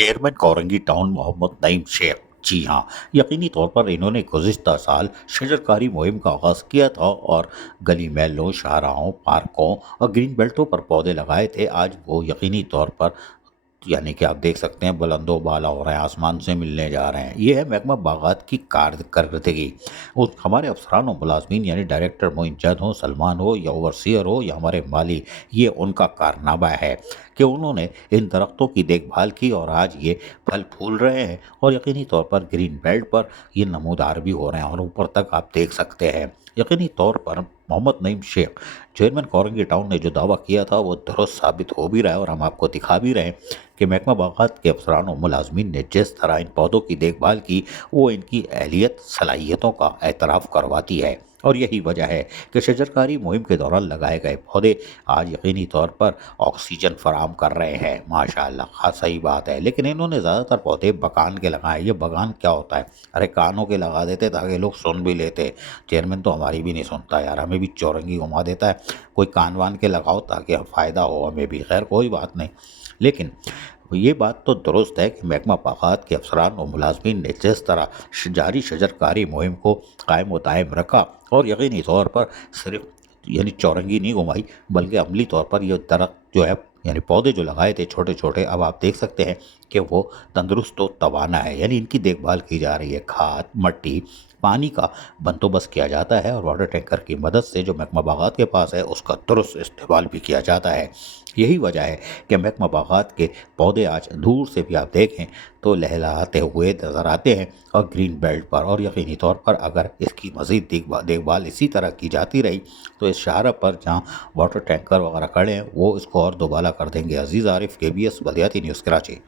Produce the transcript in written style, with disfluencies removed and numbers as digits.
Chairman Korangi town Mohammad Naeem Shaikh. जी हाँ, यकीनी तौर पर इन्होंने गुज़िश्ता साल शजरकारी मुहिम का आगाज़ किया था और गली महलों, शाहराहों, पार्कों और ग्रीन बेल्टों पर पौधे लगाए थे। आज वो यकीनी तौर पर यानी कि आप देख सकते हैं बुलंदो बाला हो रहे हैं, आसमान से मिलने जा रहे हैं। ये है महकमा बागात की कारकर्दगी। उस हमारे अफसरान और मुलाजमीन यानी डायरेक्टर मोइंजद हो, सलमान हो या ओवरसियर हो या हमारे माली, ये उनका कारनामा है कि उन्होंने इन दरख्तों की देखभाल की और आज ये फल फूल रहे हैं और यकीनी तौर पर ग्रीन बेल्ट पर ये नमूदार भी हो रहे हैं और ऊपर तक आप देख सकते हैं। यकीनी तौर पर मोहम्मद नईम शेख चेयरमैन कोरंगी टाउन ने जो दावा किया था वो दुरुस्त साबित हो भी रहा है और हम आपको दिखा भी रहे हैं कि महकमा बागात के अफसरान और मुलाजमीन ने जिस तरह इन पौधों की देखभाल की वो इनकी अहलियत सलाहियतों का एतराफ़ करवाती है। और यही वजह है कि शजरकारी मुहिम के दौरान लगाए गए पौधे आज यकीनी तौर पर ऑक्सीजन फराहम कर रहे हैं। माशाअल्लाह, हाँ सही बात है। लेकिन इन्होंने ज़्यादातर पौधे बगान के लगाए। ये बगान क्या होता है? अरे कानों के लगा देते ताकि लोग सुन भी लेते। चेयरमैन तो हमारी भी नहीं सुनता यार, हमें भी चौरंगी घुमा देता है। कोई कान वान के लगाओ ताकि फ़ायदा हो हमें भी। खैर कोई बात नहीं। लेकिन ये बात तो दुरुस्त है कि महकमा बागात के अफसरान और मुलाजमीन ने जिस तरह जारी शजरकारी मुहिम को कायम व दायम रखा और यकीनी तौर पर सिर्फ यानी चौरंगी नहीं घुमाई बल्कि अमली तौर पर ये दरख्त जो है यानी पौधे जो लगाए थे छोटे छोटे, अब आप देख सकते हैं कि वो तंदुरुस्त और तवाना है। यानी इनकी देखभाल की जा रही है। खाद, मट्टी, पानी का बंदोबस्त किया जाता है और वाटर टैंकर की मदद से जो महकमा बागात के पास है उसका दुरुस्त इस्तेमाल भी किया जाता है। यही वजह है कि महकमा बागात के पौधे आज दूर से भी आप देखें तो लहलहाते हुए नज़र आते हैं और ग्रीन बेल्ट पर। और यकीनी तौर पर अगर इसकी मज़ीद देखभाल इसी तरह की जाती रही तो इस शाहरा पर जहाँ वाटर टैंकर वगैरह खड़े हैं वो इसको और दोबाला कर देंगे। अजीज़ आरिफ, KBS बलियाती न्यूज़, कराची।